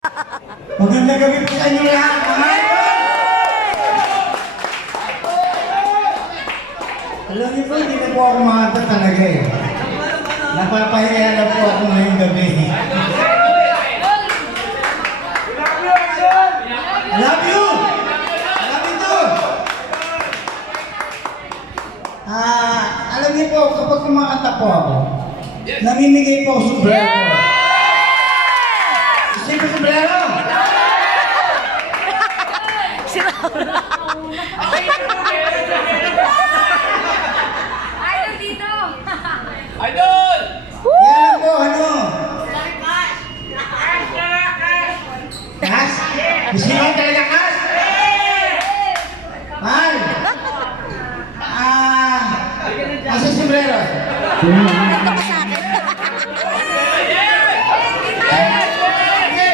Magandang gabi po sa inyo lahat, mga idol! Alam niyo po, hindi na po ako makanta talaga eh. Napapahiya na po ako ngayong gabi. I love you! I love you too! Alam niyo po, kapag kumakanta po ako, namimigay po ako sombrero. Sino sombrero? Idol dito! Idol! Yan po, ano? Kas? Gusto nyo talaga kas? Mahal? Asa sombrero? Ito ko sa akin.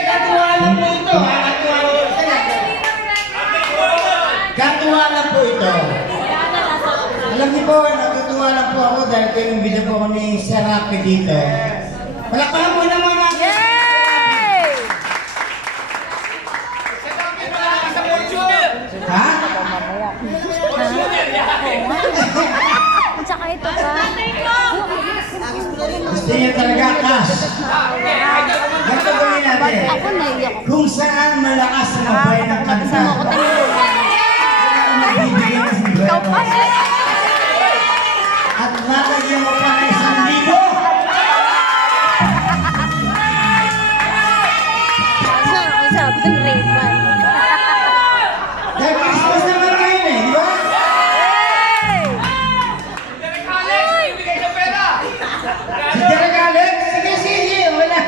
Katuwa lang po ito. Katuwa lang po ito. Alam niyo po, natutuwa lang po ako dahil ko yung video po ako ni Sarapi dito. Palakpakan po naman natin. Yay! Ha? At saka ito pa. Gusto niyo talaga kas? Ganito gawin natin. Ako naiyak ako. Kung saan malakas ang abay ng kanta. Kasama ko tayo. Magbibigay ng Ikaw pa. sombrero. At lalagyan mo pa ng 1,000. Sabi ng rate man. Dahil Christmas naman ngayon eh, di ba? Si Derek Alex? Sige, wala.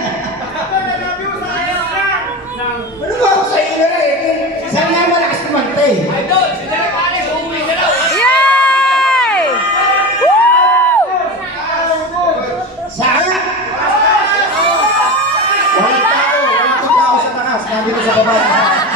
Ano ba ako sa iyo na eh? Saan nga malakas kumanta eh? Idol! Si Derek Alex, uuwi na daw! Yay! Woo! Saan? Walang tao sa taas. Nandito sa baba.